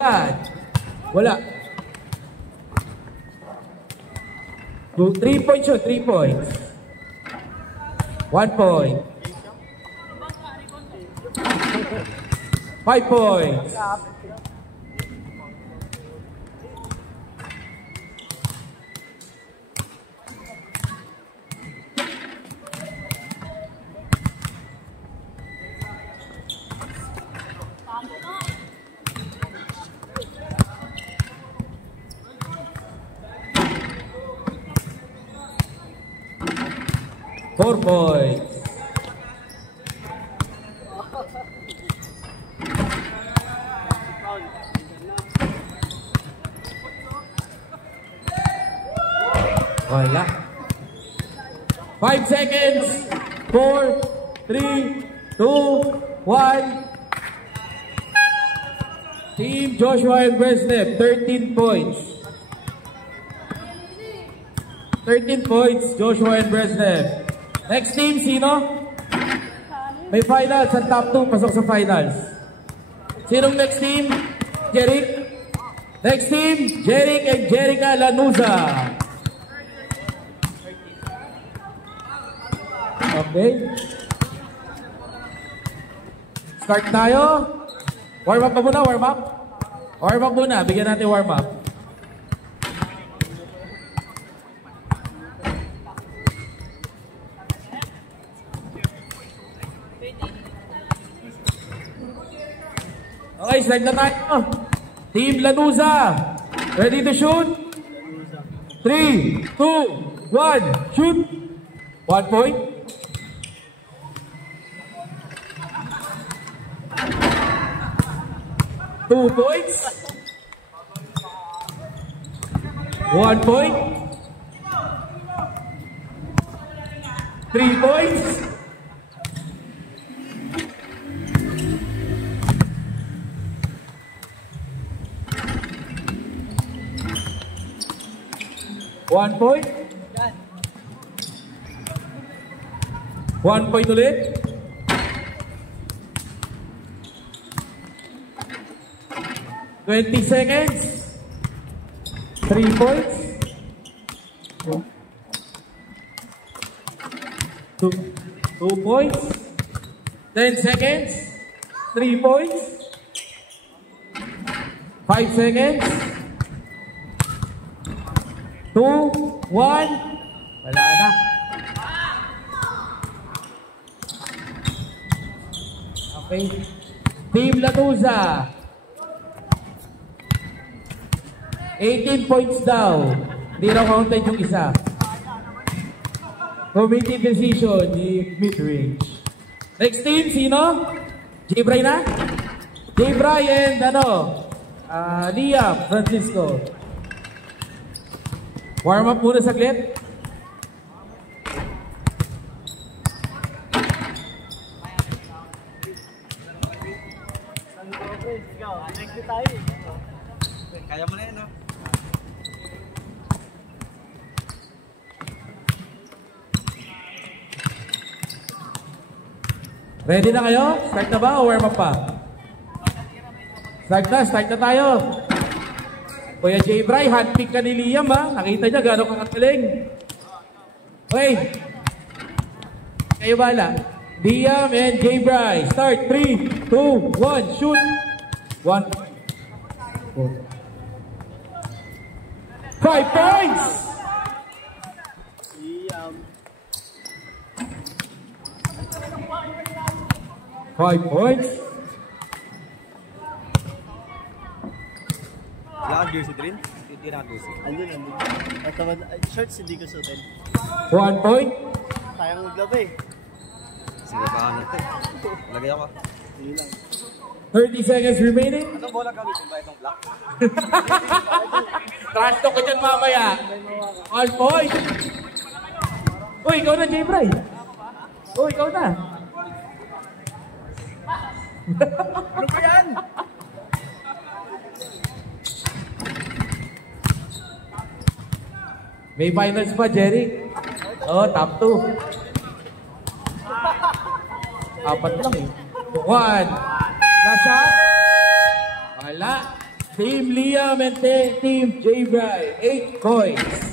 Wala. 3 points yun, 3 points. 1 point. 5 points. Four points. Wala. 5 seconds. 4, 3, 2, 1. Team Joshua and Bresnev, 13 points. 13 points, Joshua and Bresnev. Next team, sino? May finals, ang top 2 pasok sa finals. Sinong next team? Jeric? Next team, Jeric and Jerica Lanuza. Okay. Start tayo. Warm up pa muna, warm up. Warm up muna, bigyan natin warm up. Okay, slide na tayo. Team Lanuza. Ready to shoot? 3, 2, 1, shoot. 1 point. 2 points. 1 point. 3 points. 1 point. 1 point ulit. 20 seconds. 3 points. 2 points. 10 seconds. 3 points. 5 seconds. 2, 1. Wala na. Okay. Team Lanuza. 18 points daw. Hindi na counted yung isa. Committee decision, the mid-range. Next team, sino? J-Bray na? J-Bray and Liam Francisco. Warm up muna saglit. Kaya mo na yun, no? Ready na kayo? Start na ba o warm up pa? Start na tayo. Kuya J-Bray, handpick ka ni Liam ha. Nakita niya gano'n kang kagaling. Okay. Kayo bala. Liam and J-Bray. Start. 3, 2, 1. Shoot. 1. 5 points! Liam. 5 points. Wala kang jersey din? Hindi na jersey. Andun. Shorts hindi ko suotin. 1 point. Sayang maglaba eh. Sige, baka nito. Lagay ako. Hindi lang. 30 seconds remaining. Anong bola gamitin ba itong black? Trash talk ka dyan mamaya. 1 point. Uy, ikaw na, J-Bray. Uy, ikaw na. Ano ba yan? May finals pa, Jerry. Oh, top 2. 4 lang eh. 1. Na shot. Wala. Team Liam and Team J-Bry, 8 points.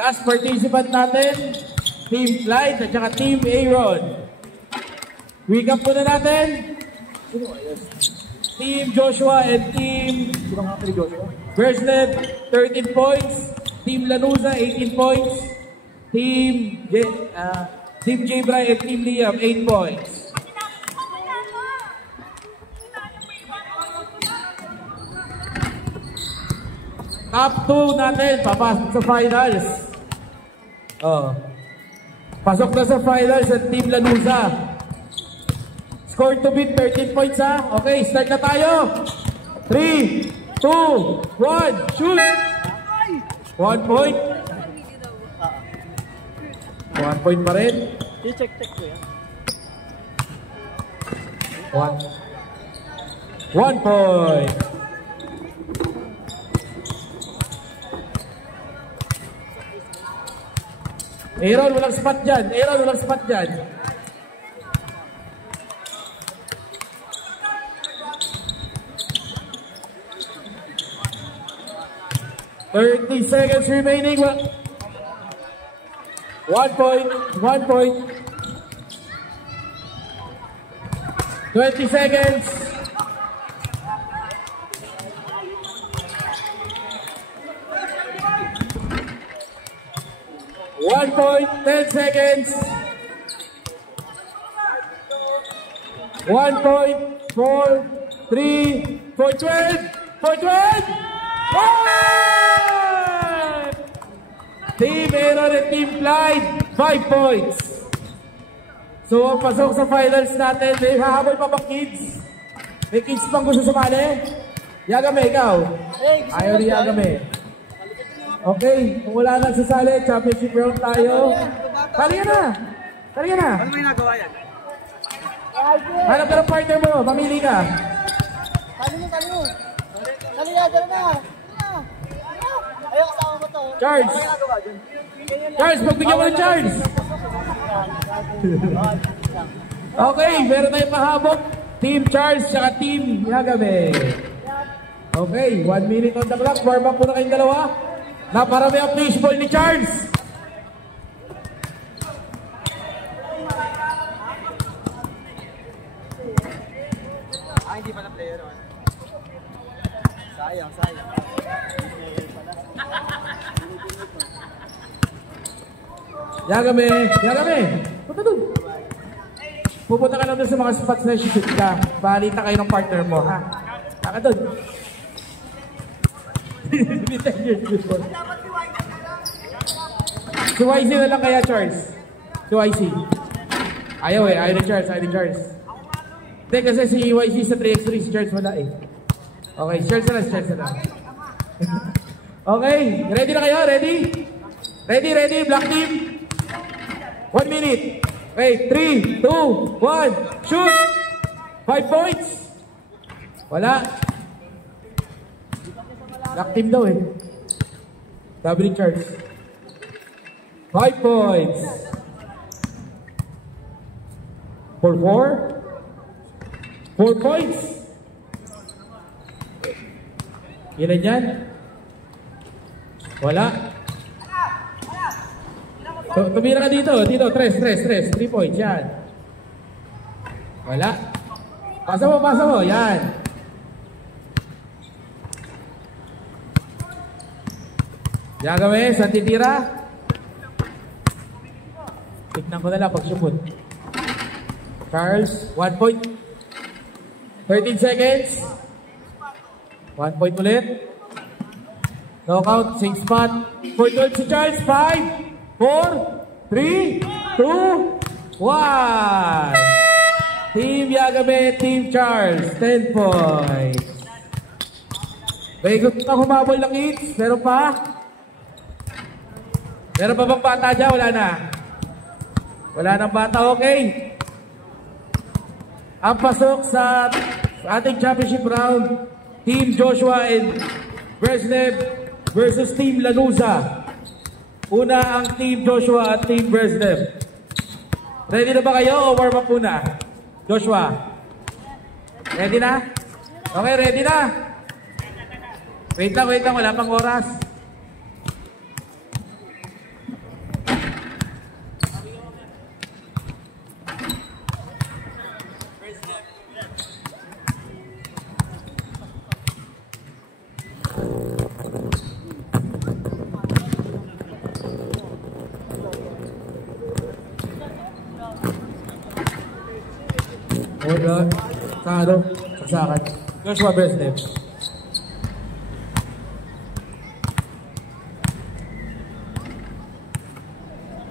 Last participant natin, Team Clyde at saka Team Aaron. Recap muna natin. Team Joshua and Team Breslev, 13 points. Team Lanuza, 18 points. Team J-Bry and Team Liam, 8 points. Top 2 natin, papasok sa finals. Pasok na sa finals ang Team Lanuza. Score to beat, 13 points ha. Okay, start na tayo. 3, 2, 1, shoot! 1 point. 1 point pa rin. I-check ko yan. 1 point. Aaron, walang spot dyan. Aaron, walang spot dyan. $30 seconds remaining. 1 point. 1 point. 20 seconds. One point, 10 seconds. 1 point, 4, 3, 4, 12, 4, 12. Team Aaron at Team Clyde, 5 points. So, pasok sa finals natin. May hahabol pa bang kids? May kids pang gusto sumali? Yagame, ikaw? Ayaw ni Yagame. Okay, kung wala nang sasali, championship round tayo. Tali ka na! Tali ka na! Ano may nagawa yan? Hanap ka ng partner mo, mamili ka. Tali mo. Tali na, tali na. Ayaw kasama mo to. Charles! Charles, magbigyan mo ng Charles! Okay, meron tayong pahabok. Team Charles, saka Team Yagame. Okay, 1 minute on the clock. Warm up po na kayong dalawa. Naparami ang baseball ni Charles. Hindi pa na player. Sayang. Yagame! Punta dun. Pupunta ka na dun sa mga spots na shoot ka. Balita kayo ng partner mo, ha? Taka dun. Si YC na lang kaya, Charles. Si YC. Ayaw ni Charles. Hindi, kasi si YC sa 3x3, si Charles wala eh. Okay, Charles na lang. Okay, ready na kayo? Ready? Ready, black team? 1 minute. Okay, 3, 2, 1, shoot! 5 points. Wala. Black team daw eh. Sabi ni Charles. 5 points. For 4 points. Ilan yan? Wala. Tumira ka dito. 3 points. Yan. Wala. Pasa mo. Yan. Yagame, saan titira? Tignan ko na lang pag sumut. Charles, 1 point. 13 seconds. 1 point ulit. Knockout, same spot. 4-12 si Charles. 5, 4, 3, 2, 1. Team Yagame, Team Charles, 10 points. May gusto na humabol ng hits. Meron pa? Meron pa bang bata dyan? Wala na. Wala nang bata, okay. Ang pasok sa ating championship round, Team Joshua and Breslev versus Team Lanuza. Una ang Team Joshua at Team Breslev. Ready na ba kayo o warm up muna? Joshua. Ready na? Okay, ready na? Wait lang, wala pang oras. Wala. Sa ano? Sa akin. Joshua Bresnev.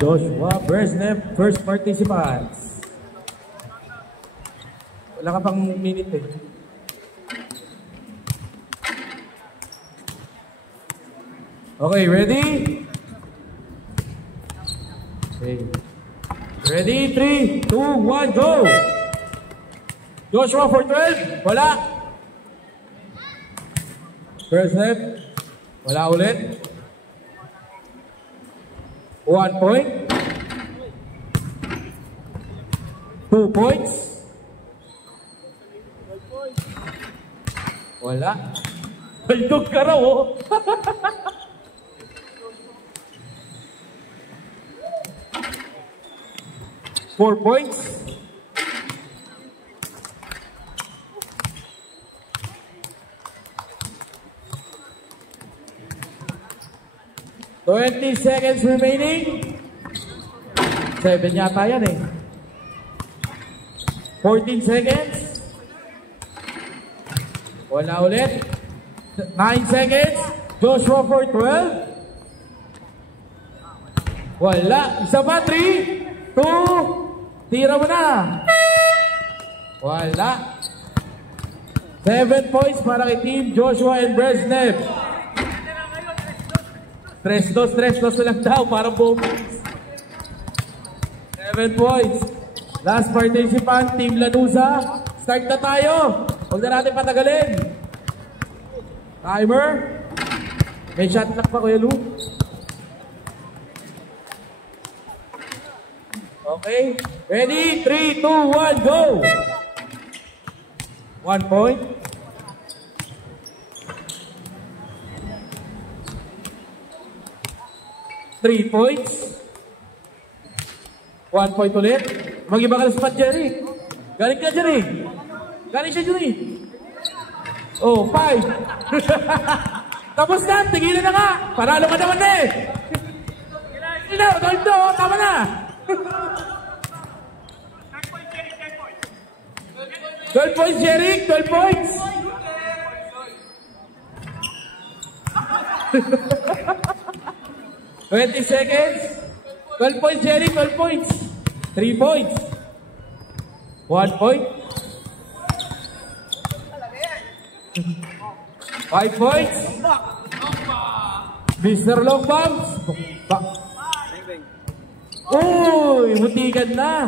Joshua Bresnev, first participants. Wala ka pang minute eh. Okay, ready? Okay. Ready? 3, 2, 1, go! Joshua for 12. Wala. Bresnev. Wala ulit. 1 point. 2 points. Wala. Baldog ka raw, oh. Four points. $20 seconds remaining. 7 yata yan eh. 14 seconds. Wala ulit. 9 seconds. Joshua for 12. Wala. Isa pa. 3, 2. Tira mo na. Wala. 7 points para kay Team Joshua and Bresnev. Stress loss na lang daw. Parang bonus. 7 points. Last participant, Team Lanuza. Start na tayo. Huwag na natin patagalin. Timer. May shot clock pa, Kuya Lu. Okay. Ready? 3, 2, 1, go! 1 point. 3 points. 1 point ulit. Mag-iba ka na spot, Jerry. Galing ka, Jerry. Galing siya, Jerry. Oh, 5. Tapos na, tigilan na nga. Paralo ka naman na eh. Tigilan na, tama na. 12 points, Jerry. 12 points. $20 seconds. 12 points, Jerry. 12 points. 3 points. 1 point. 5 points. Mr. Long Bombs. Uy, mutikan na.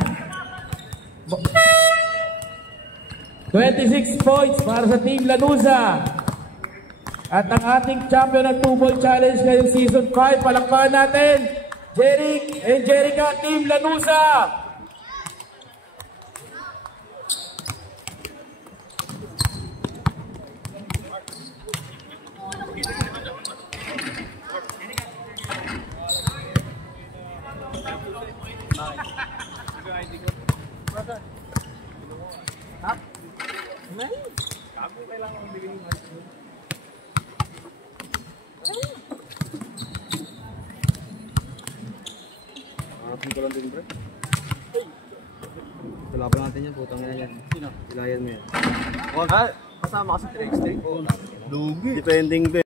26 points para sa Team Lanuza. At ang ating champion ng 2-ball challenge ngayong season 5, palakpakan natin, Jeric and Jerica, Team Lanuza. Laban natin yan, putang ina yan. Silayan mo yan. Kasama ka sa 3x3. Lugi. Depending